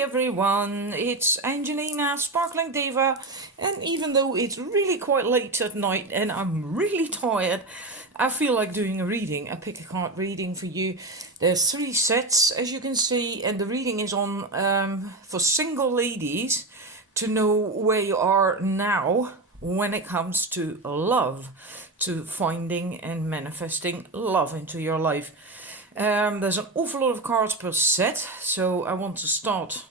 everyone, it's Angelina, Sparkling Diva, and even though it's really quite late at night and I'm really tired, I feel like doing a reading, a pick a card reading for you. There's 3 sets, as you can see, and the reading is on for single ladies to know where you are now when it comes to love, to finding and manifesting love into your life. There's an awful lot of cards per set, so I want to start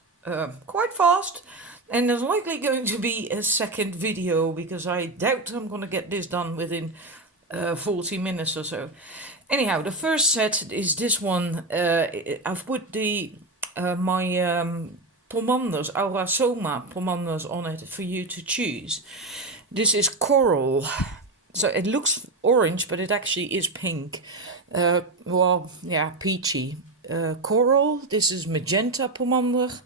quite fast. And there's likely going to be a second video because I doubt I'm going to get this done within 40 minutes or so. Anyhow, the first set is this one. I've put my Pomanders, Aura Soma Pomanders on it for you to choose. This is Coral. So it looks orange, but it actually is pink. Peachy. Coral, this is Magenta Pomander,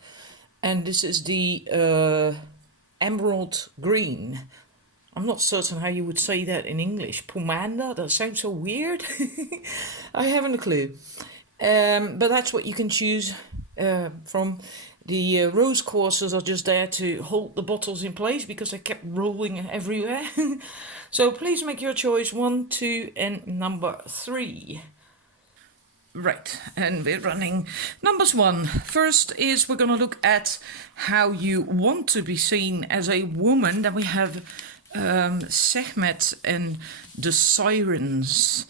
and this is the emerald green. I'm not certain how you would say that in English. Pomander, that sounds so weird. I haven't a clue. But that's what you can choose from. The rose courses are just there to hold the bottles in place because they kept rolling everywhere. So please make your choice 1, 2 and number 3. Right, and we're running numbers 1. First is we're going to look at how you want to be seen as a woman. Then we have Sekhmet and the Sirens.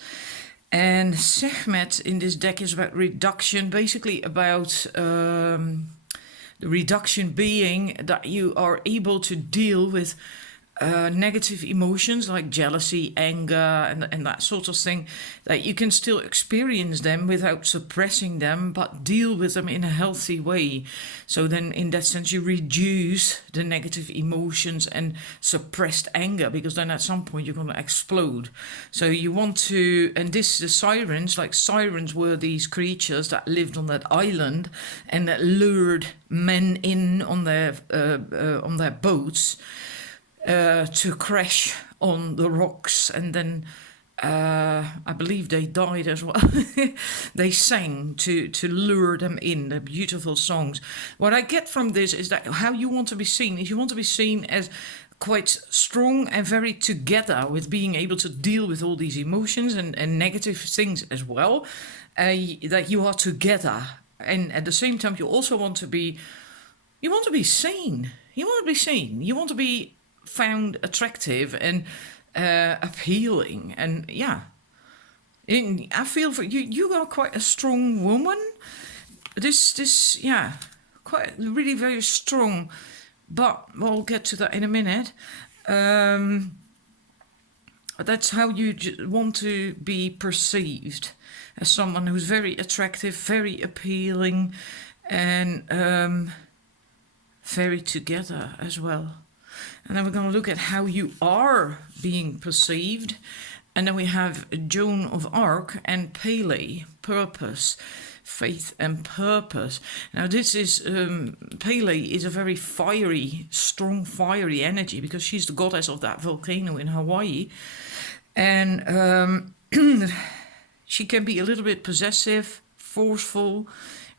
And Sekhmet in this deck is about reduction, basically about the reduction being that you are able to deal with negative emotions like jealousy, anger, and that sort of thing, that you can still experience them without suppressing them, but deal with them in a healthy way. So then in that sense you reduce the negative emotions and suppressed anger, because then at some point you're going to explode. So you want to, and the sirens, like sirens were these creatures that lived on that island and that lured men in on their boats to crash on the rocks, and then I believe they died as well. They sang to lure them in, the beautiful songs. What I get from this is that how you want to be seen is you want to be seen as quite strong and very together with being able to deal with all these emotions and negative things as well, that you are together, and at the same time you also want to be seen. You want to be seen. You want to be found attractive and appealing, and I feel for you. You are quite a strong woman. This quite really very strong. But we'll get to that in a minute. That's how you want to be perceived, as someone who's very attractive, very appealing, and very together as well. And then we're going to look at how you are being perceived. And then we have Joan of Arc and Pele, purpose, faith and purpose. Now this is, Pele is a very fiery, strong fiery energy, because she's the goddess of that volcano in Hawaii. And she can be a little bit possessive, forceful,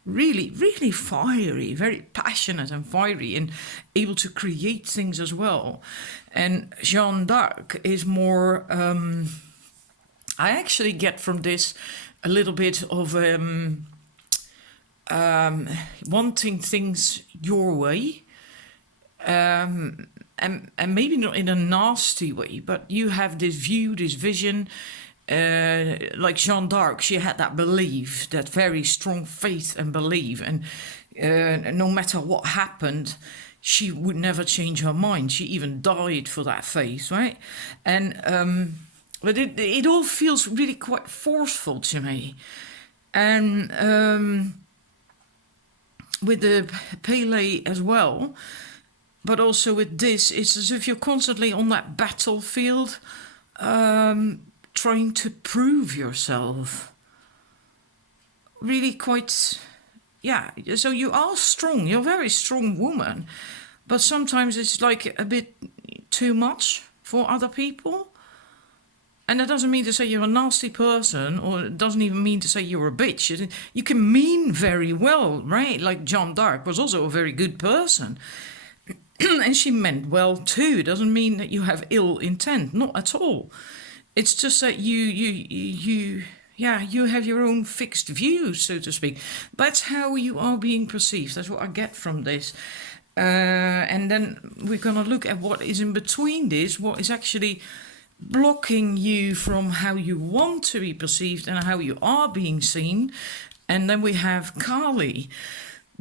really, really fiery, very passionate and fiery, and able to create things as well. And Jeanne d'Arc is more, I actually get from this a little bit of wanting things your way, and maybe not in a nasty way, but you have this view, this vision. Like Jeanne d'Arc, she had that belief, that very strong faith and belief, and no matter what happened, she would never change her mind. She even died for that faith, right? And but it all feels really quite forceful to me. And with the Pele as well, but also with this, it's as if you're constantly on that battlefield, trying to prove yourself. Really quite, so you are strong, you're a very strong woman, but sometimes it's like a bit too much for other people. And that doesn't mean to say you're a nasty person, or it doesn't even mean to say you're a bitch. You can mean very well, right? Like Jeanne d'Arc was also a very good person. And she meant well too. It doesn't mean that you have ill intent, not at all. It's just that you have your own fixed views, so to speak. That's how you are being perceived. That's what I get from this. And then we're going to look at what is in between this, what is actually blocking you from how you want to be perceived and how you are being seen. And then we have Kali,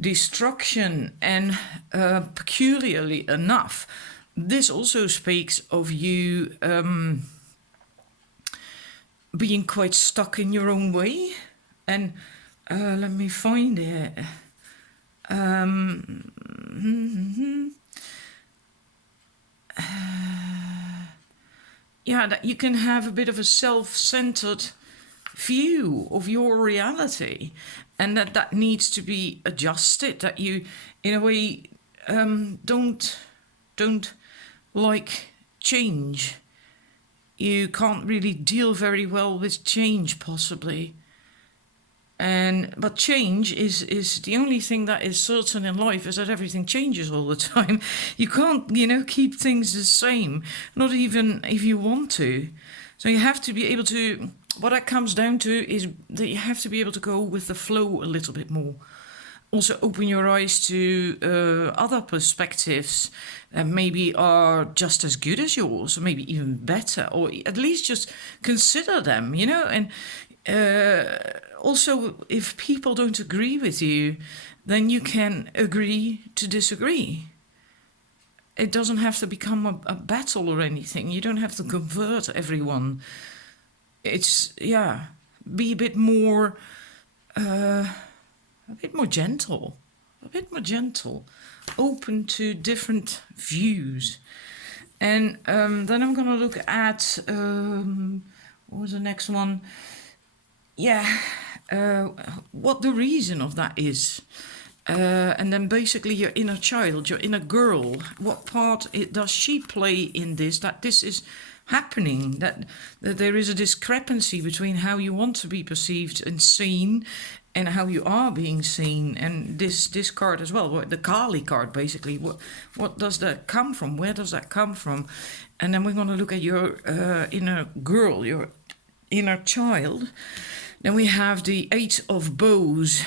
destruction, and peculiarly enough, this also speaks of you being quite stuck in your own way. And let me find it. That you can have a bit of a self-centered view of your reality, and that needs to be adjusted, that you in a way don't like change. You can't really deal very well with change, possibly. But change is the only thing that is certain in life, is that everything changes all the time. You can't, keep things the same, not even if you want to. So you have to be able to, what that comes down to is that you have to be able to go with the flow a little bit more. Also open your eyes to other perspectives that maybe are just as good as yours, or maybe even better, or at least just consider them, and also, if people don't agree with you, then you can agree to disagree. It doesn't have to become a battle or anything. You don't have to convert everyone. It's, be a bit more gentle. A bit more gentle. Open to different views. And then I'm going to look at, what was the next one? What the reason of that is. And then basically your inner child, your inner girl, what part does she play in this, that this is happening, that there is a discrepancy between how you want to be perceived and seen and how you are being seen. And this card as well, the Kali card, basically, what does that come from? Where does that come from? And then we're going to look at your inner girl, your inner child. Then we have the Eight of Bows,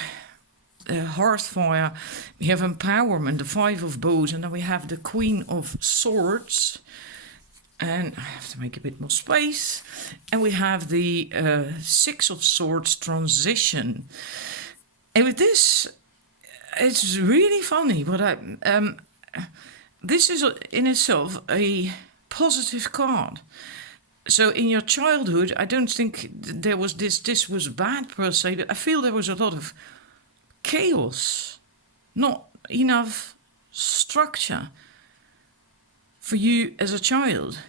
Hearthfire. We have Empowerment, the Five of Bows, and then we have the Queen of Swords. And I have to make a bit more space. And we have the Six of Swords, Transition. And with this, it's really funny, but this is in itself a positive card. So in your childhood, I don't think there was this was bad per se, but I feel there was a lot of chaos, not enough structure for you as a child.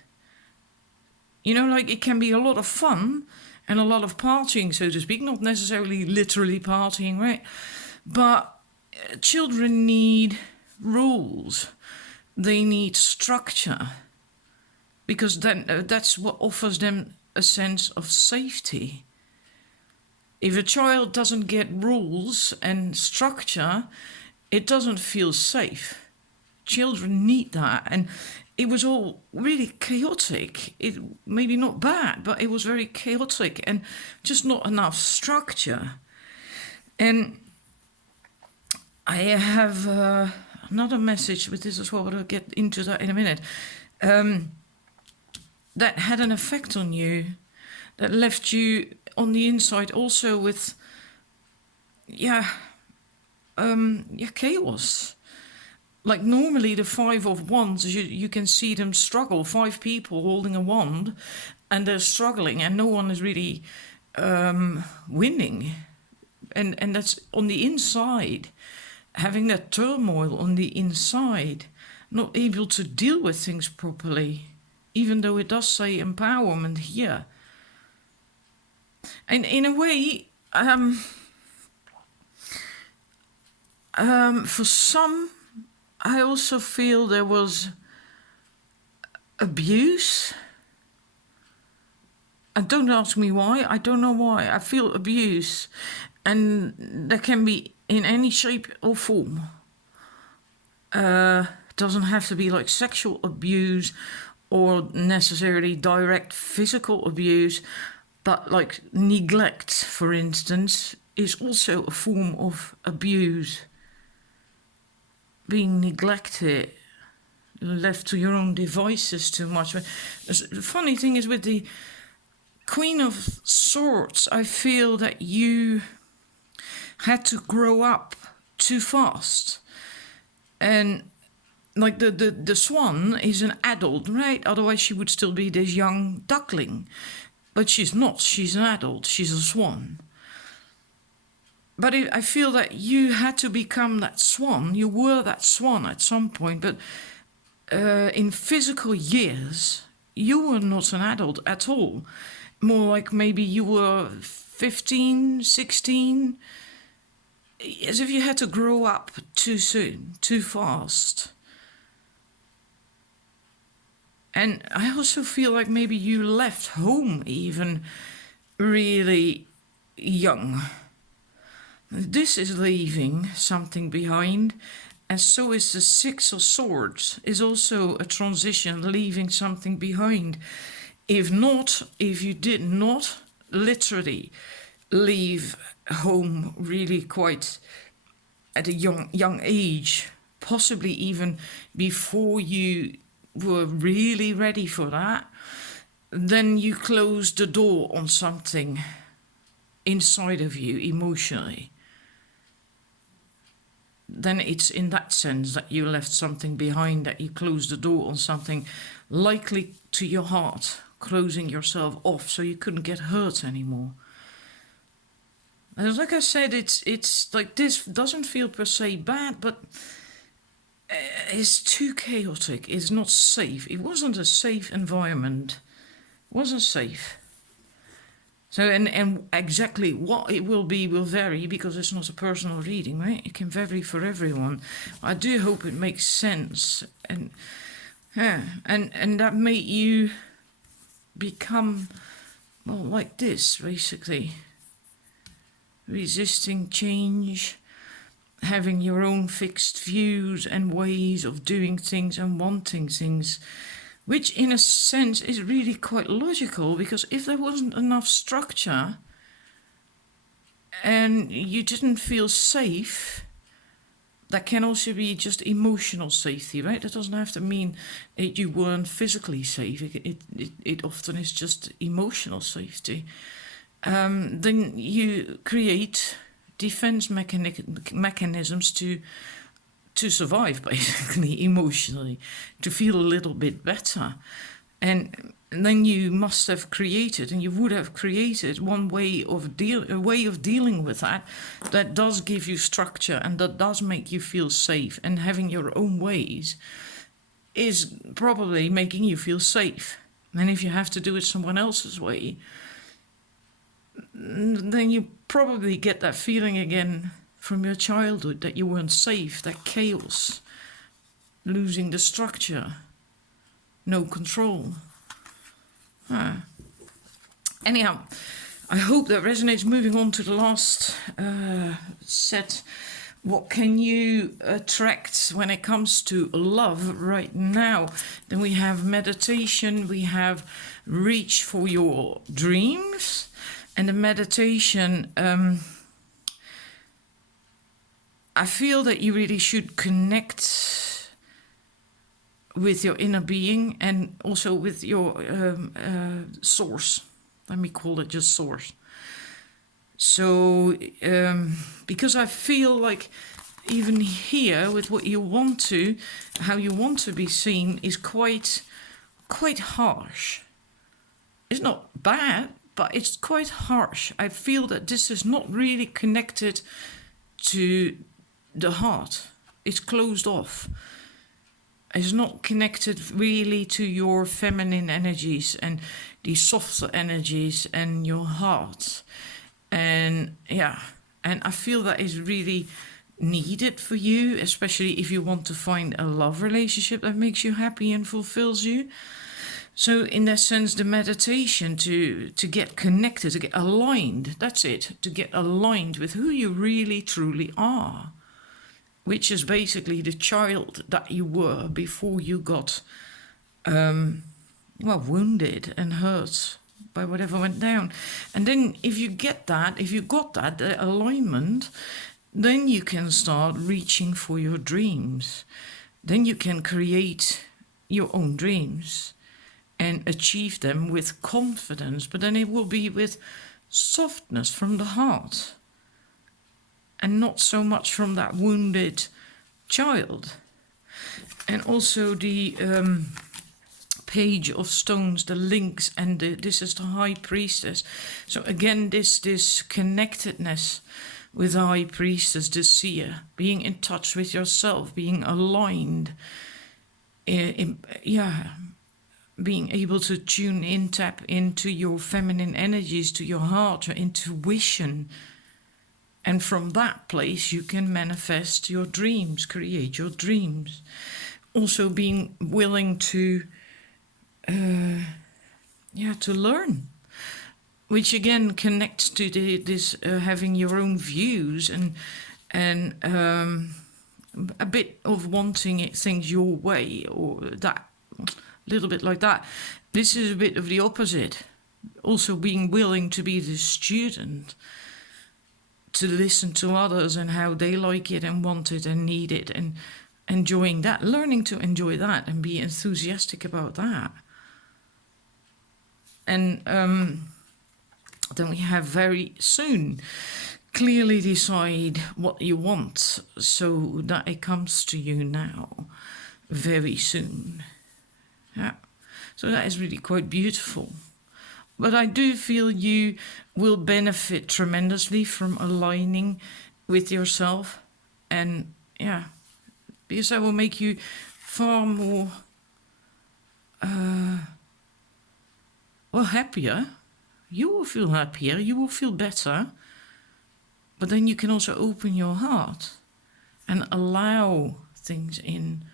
Like it can be a lot of fun and a lot of partying, so to speak, not necessarily literally partying, right? But children need rules. They need structure. Because then that's what offers them a sense of safety. If a child doesn't get rules and structure, it doesn't feel safe. Children need that. And it was all really chaotic. It maybe not bad, but it was very chaotic and just not enough structure. And I have another message with this as well, but I'll get into that in a minute. That had an effect on you, that left you on the inside also with, chaos. Like normally the Five of Wands, you can see them struggle. 5 people holding a wand, and they're struggling, and no one is really winning. And that's on the inside, having that turmoil on the inside, not able to deal with things properly. Even though it does say empowerment here. And in a way, for some, I also feel there was abuse. And don't ask me why. I don't know why. I feel abuse. And that can be in any shape or form. Doesn't have to be like sexual abuse or necessarily direct physical abuse, but like neglect, for instance, is also a form of abuse. Being neglected, left to your own devices too much. The funny thing is with the Queen of Swords, I feel that you had to grow up too fast. And like the swan is an adult, right? Otherwise she would still be this young duckling. But she's not. She's an adult. She's a swan. But I feel that you had to become that swan. You were that swan at some point. But in physical years, you were not an adult at all. More like maybe you were 15, 16. As if you had to grow up too soon, too fast. And I also feel like maybe you left home even really young. This is leaving something behind, and so is the Six of Swords, is also a transition, leaving something behind. If you did not literally leave home really quite at a young age, possibly even before you were really ready for that, then you closed the door on something inside of you emotionally. Then it's in that sense that you left something behind, that you closed the door on something likely to your heart, closing yourself off so you couldn't get hurt anymore. And like I said, it's like this doesn't feel per se bad, but it's too chaotic. It's not safe. It wasn't a safe environment. It wasn't safe. So, and exactly what it will be will vary, because it's not a personal reading, right? It can vary for everyone. I do hope it makes sense, and that made you become, well, like this, basically. Resisting change, having your own fixed views and ways of doing things and wanting things. Which in a sense is really quite logical, because if there wasn't enough structure and you didn't feel safe, that can also be just emotional safety, right? That doesn't have to mean that you weren't physically safe. It often is just emotional safety. Then you create defense mechanisms to survive, basically, emotionally, to feel a little bit better. And then you must have created, and you would have created, one way of dealing with that does give you structure and that does make you feel safe. And having your own ways is probably making you feel safe. And if you have to do it someone else's way, then you probably get that feeling again from your childhood, that you weren't safe, that chaos, losing the structure, no control. Anyhow, I hope that resonates. Moving on to the last set. What can you attract when it comes to love right now? Then we have meditation, we have reach for your dreams, and the meditation, I feel that you really should connect with your inner being and also with your source. Let me call it just source. So, because I feel like even here with what you want to, how you want to be seen is quite harsh. It's not bad, but it's quite harsh. I feel that this is not really connected to the heart. It's closed off. It's not connected really to your feminine energies and the softer energies and your heart. And yeah, and I feel that is really needed for you, especially if you want to find a love relationship that makes you happy and fulfills you. So in that sense, the meditation to get connected, to get aligned, that's it, to get aligned with who you really truly are, which is basically the child that you were before you got wounded and hurt by whatever went down. And then if you got that, the alignment, then you can start reaching for your dreams. Then you can create your own dreams and achieve them with confidence, but then it will be with softness from the heart and not so much from that wounded child. And also the page of stones, the links, and this is the high priestess. So again, this connectedness with the high priestess, the seer, being in touch with yourself, being aligned, being able to tune in, tap into your feminine energies, to your heart, your intuition. And from that place, you can manifest your dreams, create your dreams. Also being willing to learn, which again connects to this having your own views and a bit of wanting things your way, or that little bit like that. This is a bit of the opposite. Also being willing to be the student, to listen to others and how they like it and want it and need it, and enjoying that, learning to enjoy that and be enthusiastic about that. And then we have very soon, clearly decide what you want so that it comes to you now, very soon. Yeah, so that is really quite beautiful. But I do feel you will benefit tremendously from aligning with yourself, and because that will make you far more happier. You will feel happier, you will feel better, but then you can also open your heart and allow things in,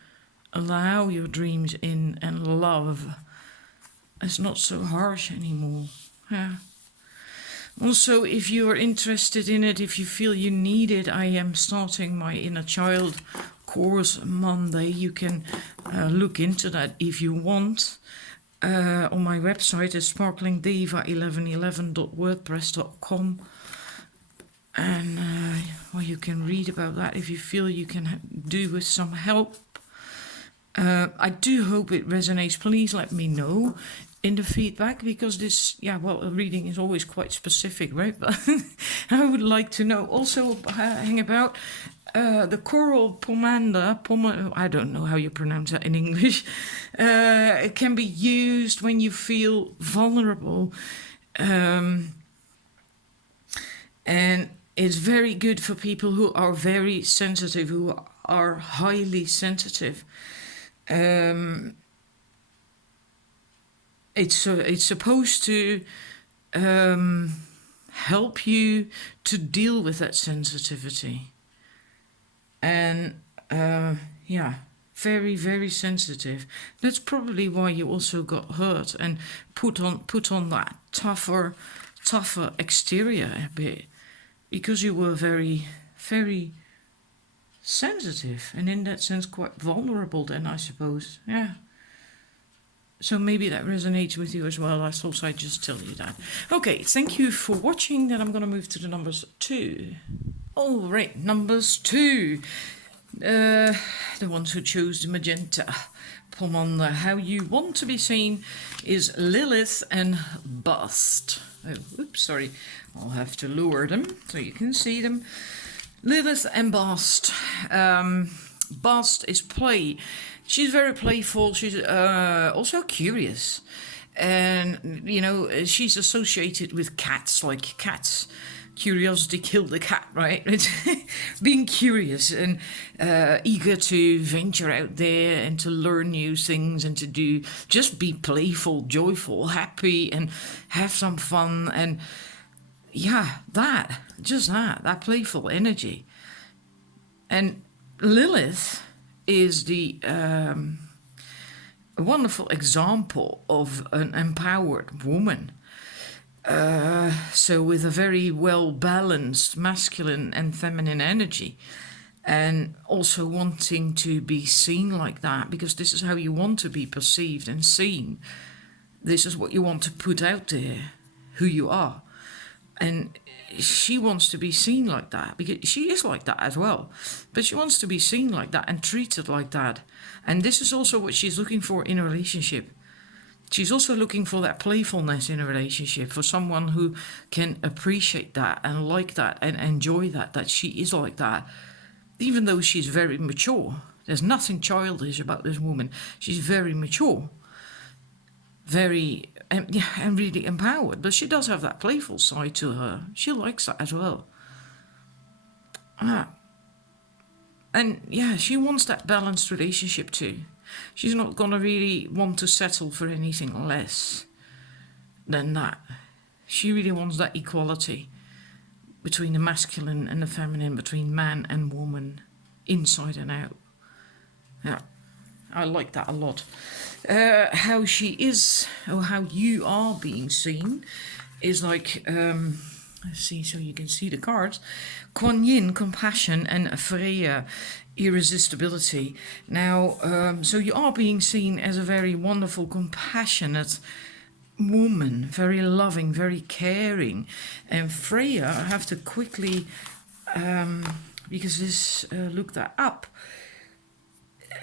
allow your dreams in, and love. It's not so harsh anymore. Yeah. Also, if you are interested in it, if you feel you need it, I am starting my inner child course Monday. You can look into that if you want. On my website is sparklingdiva1111.wordpress.com, and you can read about that if you feel you can do with some help. I do hope it resonates. Please let me know in the feedback, because this, a reading is always quite specific, right? But I would like to know. Also, hang about the Coral Pomande, I don't know how you pronounce that in English. It can be used when you feel vulnerable. And it's very good for people who are very sensitive, who are highly sensitive. It's supposed to help you to deal with that sensitivity. And very, very sensitive. That's probably why you also got hurt and put on that tougher exterior a bit, because you were very, very sensitive, and in that sense quite vulnerable then, I suppose. Yeah. So maybe that resonates with you as well. I thought I'd just tell you that. Okay, thank you for watching. Then I'm going to move to the numbers 2. All right, numbers 2. The ones who chose the Magenta Pomander. How you want to be seen is Lilith and Bust. Oh, oops, sorry. I'll have to lower them so you can see them. Lilith and Bast. Bast is play. She's very playful. She's also curious. And, she's associated with cats, like cats. Curiosity killed the cat, right? It's being curious and eager to venture out there and to learn new things and to just be playful, joyful, happy, and have some fun. And that playful energy. And Lilith is the a wonderful example of an empowered woman. So with a very well balanced masculine and feminine energy, and also wanting to be seen like that, because this is how you want to be perceived and seen. This is what you want to put out there, who you are. And she wants to be seen like that, because she is like that as well. But she wants to be seen like that and treated like that. And this is also what she's looking for in a relationship. She's also looking for that playfulness in a relationship, for someone who can appreciate that and like that and enjoy that she is like that. Even though she's very mature. There's nothing childish about this woman. She's very mature. Very, and really empowered. But she does have that playful side to her. She likes that as well. And yeah, she wants that balanced relationship too. She's not going to really want to settle for anything less than that. She really wants that equality between the masculine and the feminine, between man and woman, inside and out. Yeah, I like that a lot. How she is, or how you are being seen, is like, let's see, so you can see the cards. Kuan Yin, compassion, and Freya, irresistibility. Now, so you are being seen as a very wonderful, compassionate woman, very loving, very caring. And Freya, I have to quickly, because this, look that up.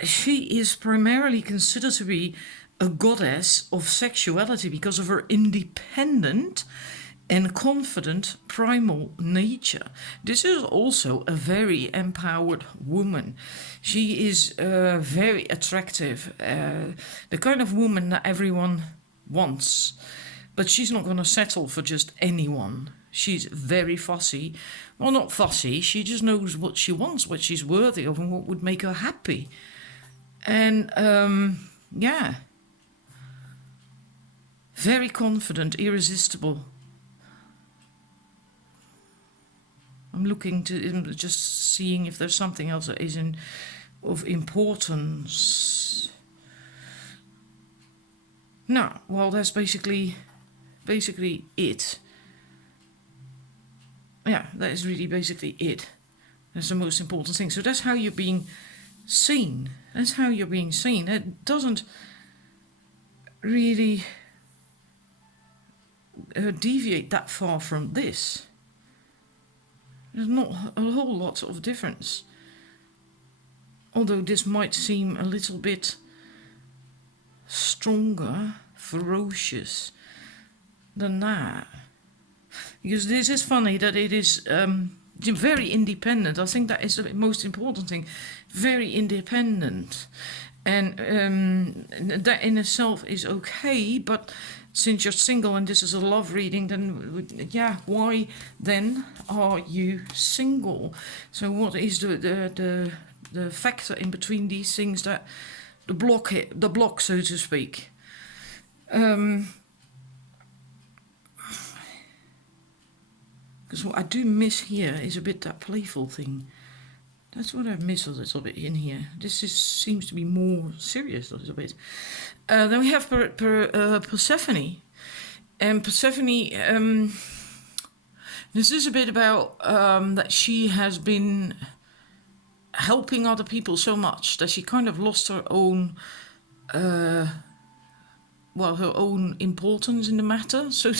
She is primarily considered to be a goddess of sexuality because of her independent and confident primal nature. This is also a very empowered woman. She is very attractive, the kind of woman that everyone wants, but she's not going to settle for just anyone. She's very fussy. Well, not fussy, she just knows what she wants, what she's worthy of, and what would make her happy. And yeah, very confident, irresistible. I'm looking to just seeing if there's something else that is of importance. No, well, that's basically it. Yeah, that is really basically it. That's the most important thing. So that's how you're being seen. That's how you're being seen. It doesn't really deviate that far from this. There's not a whole lot of difference. Although this might seem a little bit stronger, ferocious than that. Because this is funny that it is very independent. I think that is the most important thing. Very independent. And that in itself is okay, but since you're single and this is a love reading, then yeah, why then are you single? So what is the factor in between these things that the block, so to speak? Because what I do miss here is a bit that playful thing. That's what I miss a little bit in here. This seems to be more serious a little bit. Then we have Persephone. And Persephone, this is a bit about that she has been helping other people so much that she kind of lost her own, her own importance in the matter. So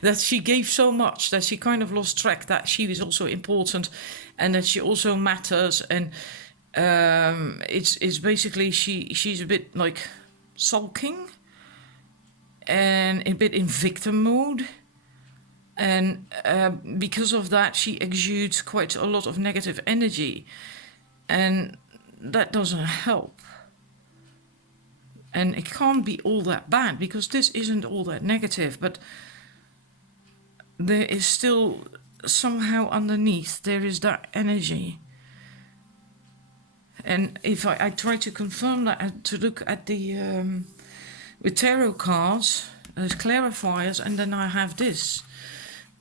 that she gave so much that she kind of lost track that she was also important and that she also matters. And it's basically she's a bit like sulking and a bit in victim mode. And because of that, she exudes quite a lot of negative energy. And that doesn't help. And it can't be all that bad, because this isn't all that negative, but there is still somehow underneath, there is that energy. And if I try to confirm that, to look at the with tarot cards as clarifiers, and then I have this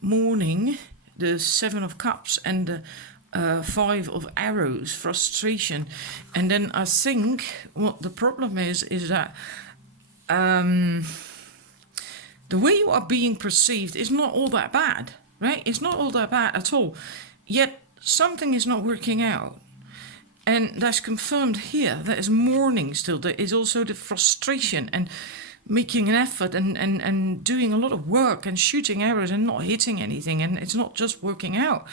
mourning, the 7 of Cups, and the 5 of Arrows, frustration. And then I think what the problem is that the way you are being perceived is not all that bad, right? It's not all that bad at all. Yet something is not working out. And that's confirmed here. There is mourning still. There is also the frustration and making an effort and doing a lot of work and shooting arrows and not hitting anything. And it's not just working out.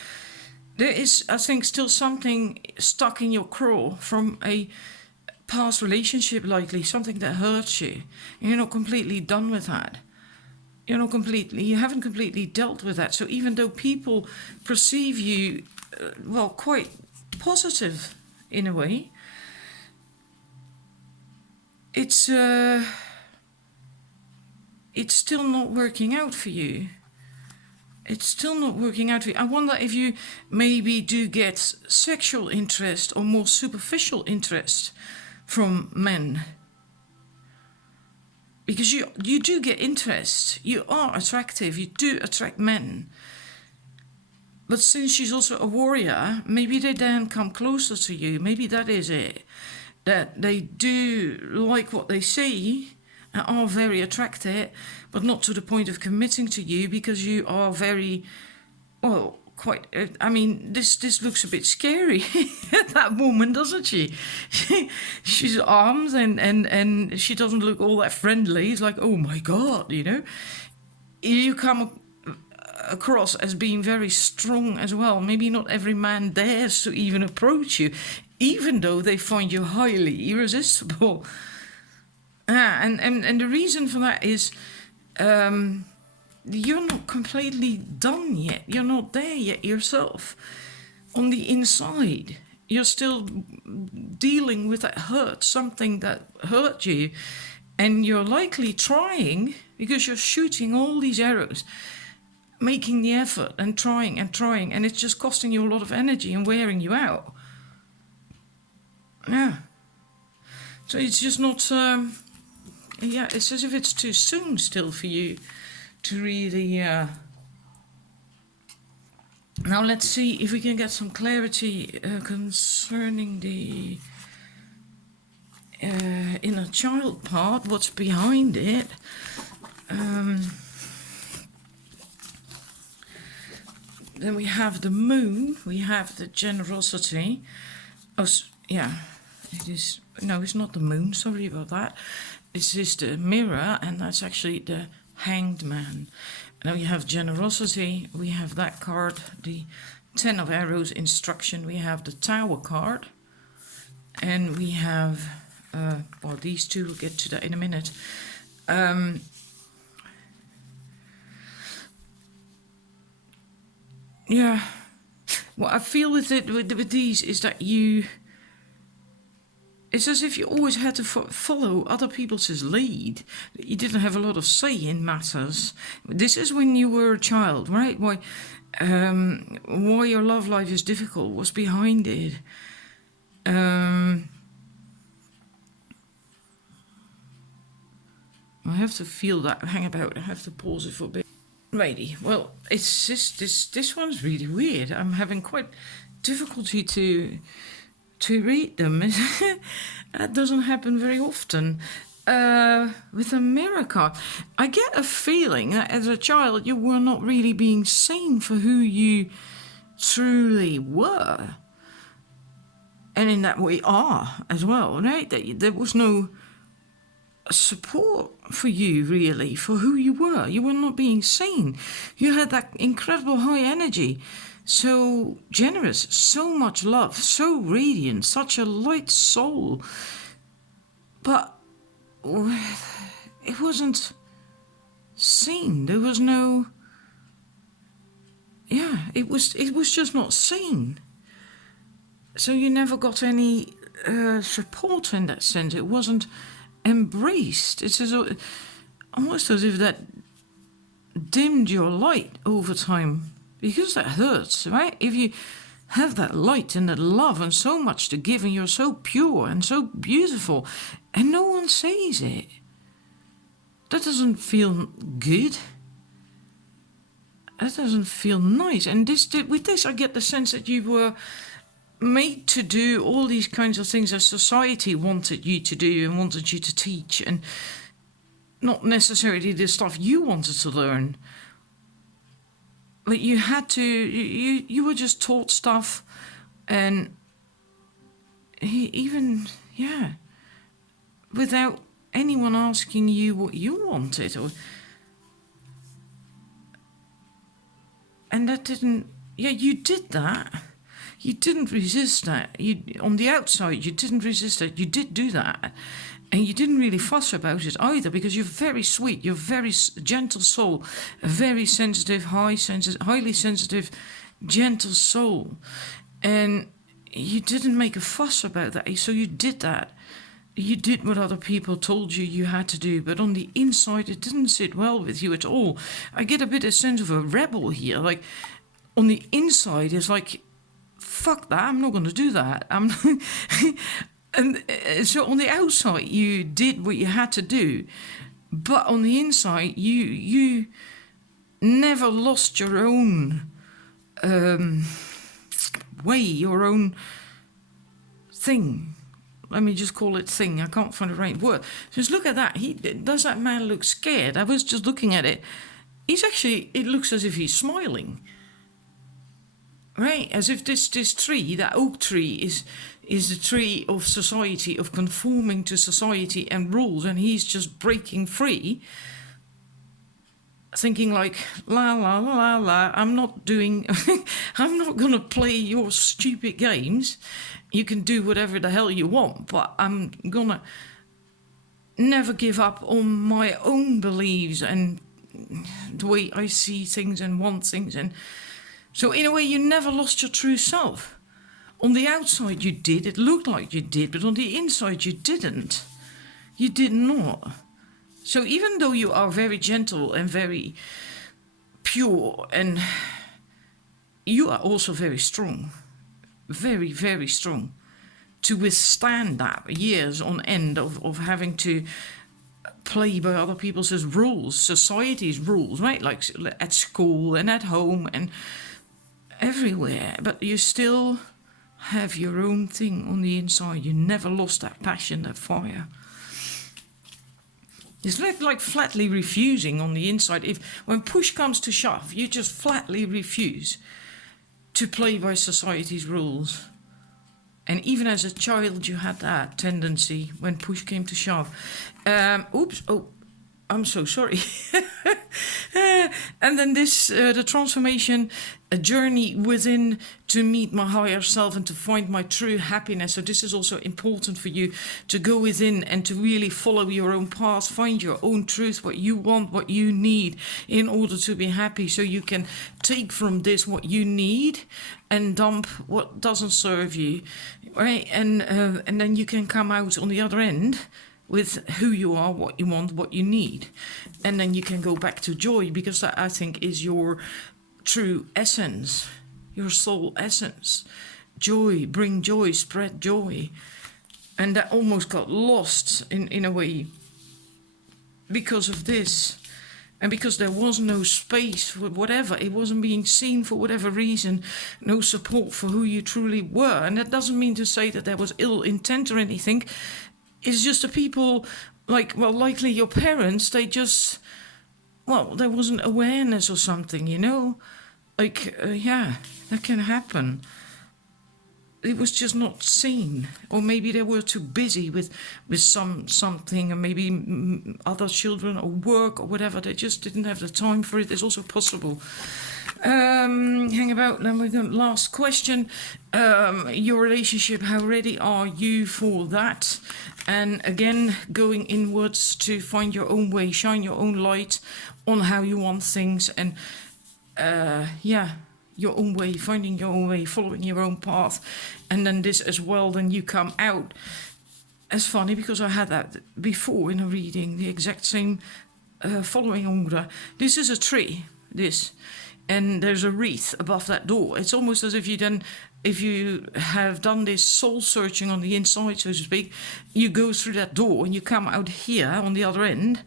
There is, I think, still something stuck in your craw from a past relationship, likely, something that hurts you. You're not completely done with that. You haven't completely dealt with that. So even though people perceive you, quite positive in a way, it's still not working out for you. It's still not working out for you. I wonder if you maybe do get sexual interest or more superficial interest from men. Because you do get interest. You are attractive. You do attract men. But since she's also a warrior, maybe they then come closer to you. Maybe that is it. That they do like what they see and are very attracted, but not to the point of committing to you because you are very, quite, this looks a bit scary, that woman, doesn't she? She's armed and she doesn't look all that friendly. It's like, oh my God, You come across as being very strong as well. Maybe not every man dares to even approach you, even though they find you highly irresistible. And the reason for that is you're not completely done yet. You're not there yet yourself. On the inside, you're still dealing with that hurt, something that hurt you. And you're likely trying, because you're shooting all these arrows, making the effort and trying, and it's just costing you a lot of energy and wearing you out. Yeah. So it's just not... it's as if it's too soon still for you to really... Now let's see if we can get some clarity concerning the inner child part, what's behind it. Then we have the moon, we have the generosity. It is... No, it's not the moon, sorry about that. This is the mirror, and that's actually the Hanged Man. Now we have generosity, we have that card, the 10 of Arrows instruction, we have the Tower card, and we have, these two, we'll get to that in a minute. What I feel with these is that it's as if you always had to follow other people's lead. You didn't have a lot of say in matters. This is when you were a child, right? Why your love life is difficult, what's behind it. I have to feel that hang about. I have to pause it for a bit. Righty, well, it's just this one's really weird. I'm having quite difficulty to read them. That doesn't happen very often. With a mirror card, I get a feeling that as a child you were not really being seen for who you truly were, and in that way are as well, right? That there was no support for you really for who you were. You were not being seen. You had that incredible high energy, so generous, so much love, so radiant, such a light soul, but it wasn't seen. There was no... it was just not seen. So you never got any support in that sense. It wasn't embraced. It's almost as if that dimmed your light over time, because that hurts, right? If you have that light and that love and so much to give, and you're so pure and so beautiful, and no one sees it, that doesn't feel good. That doesn't feel nice. And with this, I get the sense that you were made to do all these kinds of things that society wanted you to do and wanted you to teach, and not necessarily the stuff you wanted to learn, but you had to, you were just taught stuff, and even, yeah, without anyone asking you what you wanted, and that didn't, yeah, you did that. You didn't resist that. You, on the outside, you didn't resist it. You did do that. And you didn't really fuss about it either, because you're very sweet. You're a very gentle soul, a very sensitive, highly sensitive, gentle soul. And you didn't make a fuss about that. So you did that. You did what other people told you you had to do, but on the inside, it didn't sit well with you at all. I get a bit of sense of a rebel here. Like, on the inside, it's like, fuck that, I'm not going to do that. And so on the outside, you did what you had to do, but on the inside, you never lost your own way, your own thing. Let me just call it thing. I can't find the right word. Just look at that. Does that man look scared? I was just looking at it. He's actually, it looks as if he's smiling. Right? As if this tree, that oak tree, is the tree of society, of conforming to society and rules, and he's just breaking free, thinking like, la, la, la, la, la, I'm not doing, I'm not going to play your stupid games. You can do whatever the hell you want, but I'm going to never give up on my own beliefs and the way I see things and want things. And so in a way, you never lost your true self. On the outside, you did. It looked like you did, but on the inside, you didn't. You did not. So even though you are very gentle and very pure, and you are also very strong, very, very strong, to withstand that years on end of having to play by other people's rules, society's rules, right? Like at school and at home and everywhere. But you still have your own thing on the inside. You never lost that passion, that fire. It's like flatly refusing on the inside. If when push comes to shove, you just flatly refuse to play by society's rules. And even as a child, you had that tendency when push came to shove. Oops, oh, I'm so sorry. And then this, the transformation, a journey within to meet my higher self and to find my true happiness. So this is also important for you to go within and to really follow your own path, find your own truth, what you want, what you need in order to be happy. So you can take from this what you need and dump what doesn't serve you, right? And then you can come out on the other end with who you are, what you want, what you need. And then you can go back to joy, because that, I think, is your true essence, your soul essence. Joy, bring joy, spread joy. And that almost got lost in a way because of this. And because there was no space for whatever, it wasn't being seen for whatever reason, no support for who you truly were. And that doesn't mean to say that there was ill intent or anything. It's just the people, like, well, likely your parents, they just, well, there wasn't awareness or something, you know? Like, yeah, that can happen. It was just not seen. Or maybe they were too busy with something, or maybe other children or work or whatever. They just didn't have the time for it. It's also possible. Hang about, then we're going, last question. Your relationship, how ready are you for that? And again, going inwards to find your own way, shine your own light on how you want things, and your own way, finding your own way, following your own path. And then this as well, then you come out. It's funny because I had that before in a reading, the exact same following order. This is a tree, this. And there's a wreath above that door. It's almost as if if you have done this soul searching on the inside, so to speak, you go through that door and you come out here on the other end,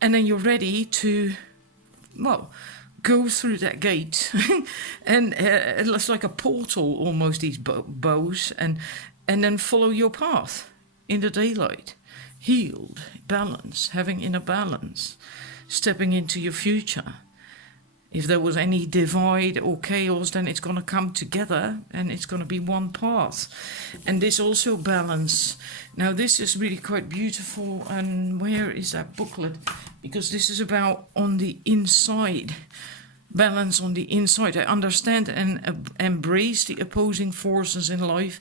and then you're ready to, well, go through that gate. And it's like a portal almost, these bows, and then follow your path in the daylight. healed, balance, having inner balance, stepping into your future. If there was any divide or chaos, then it's going to come together and it's going to be one path. And this also balance. Now this is really quite beautiful. And where is that booklet? Because this is about on the inside. Balance on the inside. I understand and embrace the opposing forces in life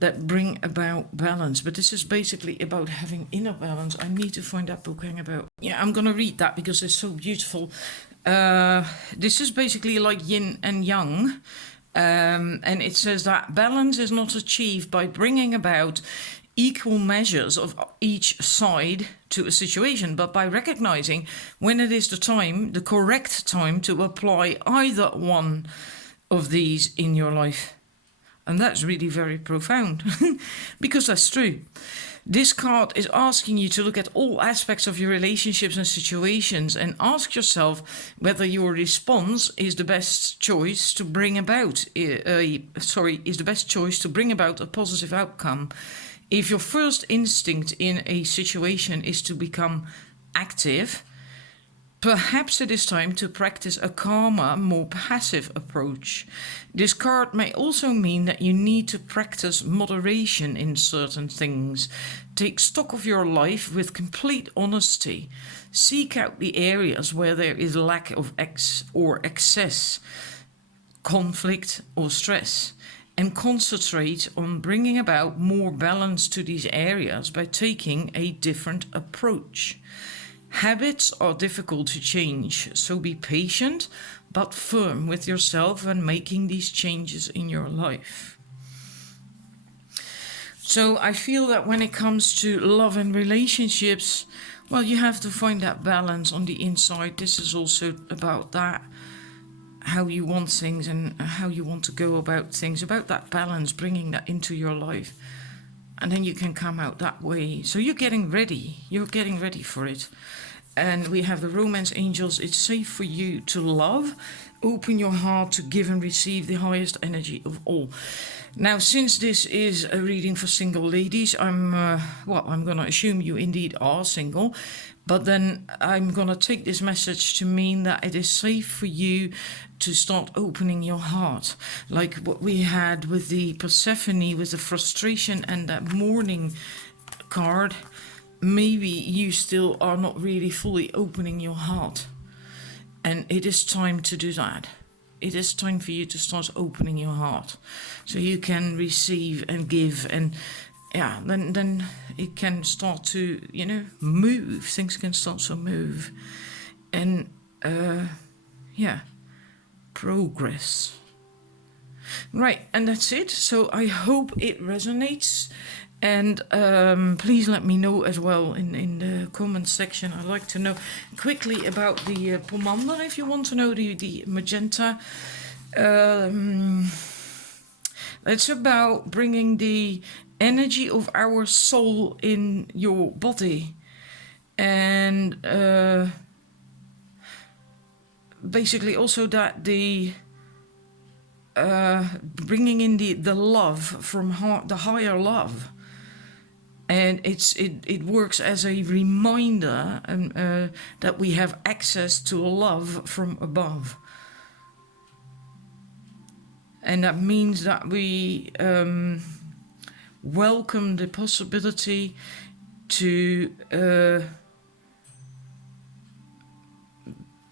that bring about balance. But this is basically about having inner balance. I need to find that book about. Yeah, I'm going to read that because it's so beautiful. This is basically like yin and yang. And it says that balance is not achieved by bringing about equal measures of each side to a situation, but by recognizing when it is the correct time to apply either one of these in your life. And that's really very profound because that's true. This card is asking you to look at all aspects of your relationships and situations and ask yourself whether your response is the best choice to bring about a positive outcome. If your first instinct in a situation is to become active, perhaps it is time to practice a calmer, more passive approach. This card may also mean that you need to practice moderation in certain things. Take stock of your life with complete honesty. Seek out the areas where there is lack of excess, conflict or stress, and concentrate on bringing about more balance to these areas by taking a different approach. Habits are difficult to change, so be patient but firm with yourself when making these changes in your life. So I feel that when it comes to love and relationships, well, you have to find that balance on the inside. This is also about that, how you want things and how you want to go about things, about that balance, bringing that into your life. And then you can come out that way. So you're getting ready for it. And we have the romance angels. It's safe for you to love. Open your heart to give and receive the highest energy of all. Now, since this is a reading for single ladies, I'm going to assume you indeed are single. But then I'm going to take this message to mean that it is safe for you to start opening your heart. Like what we had with the Persephone, with the frustration and that mourning card. Maybe you still are not really fully opening your heart. And it is time to do that. It is time for you to start opening your heart. So you can receive and give, and then it can start to, move. Things can start to move. And progress. Right, and that's it. So I hope it resonates. And please let me know as well in the comment section. I'd like to know quickly about the Pomander, if you want to know the Magenta. It's about bringing the energy of our soul in your body. And basically also that the bringing in the love from the higher love. And it works as a reminder that we have access to love from above. And that means that we welcome the possibility to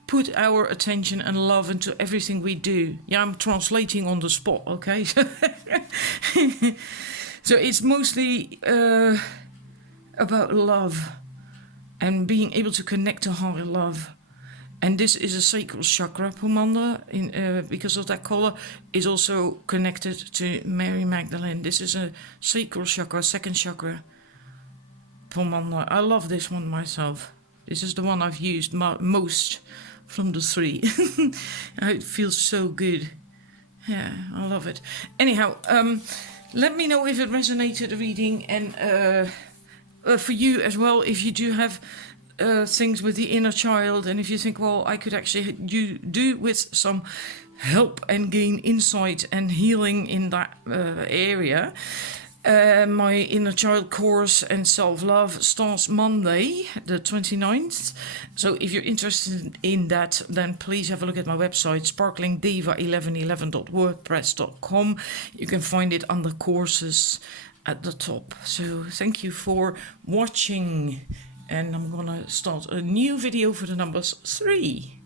put our attention and love into everything we do. Yeah, I'm translating on the spot, okay? So it's mostly about love and being able to connect to higher love. And this is a sacral chakra, Pomander, because of that color, is also connected to Mary Magdalene. This is a sacral chakra, second chakra, Pomander. I love this one myself. This is the one I've used most from the three. It feels so good. Yeah, I love it. Anyhow, let me know if it resonated, the reading, and for you as well, if you do have things with the inner child, and if you think, well, I could actually do with some help and gain insight and healing in that area, My inner child course and self-love starts Monday, the 29th. So if you're interested in that, then please have a look at my website, sparklingdiva1111.wordpress.com. You can find it under courses at the top. So thank you for watching. And I'm gonna start a new video for the numbers 3.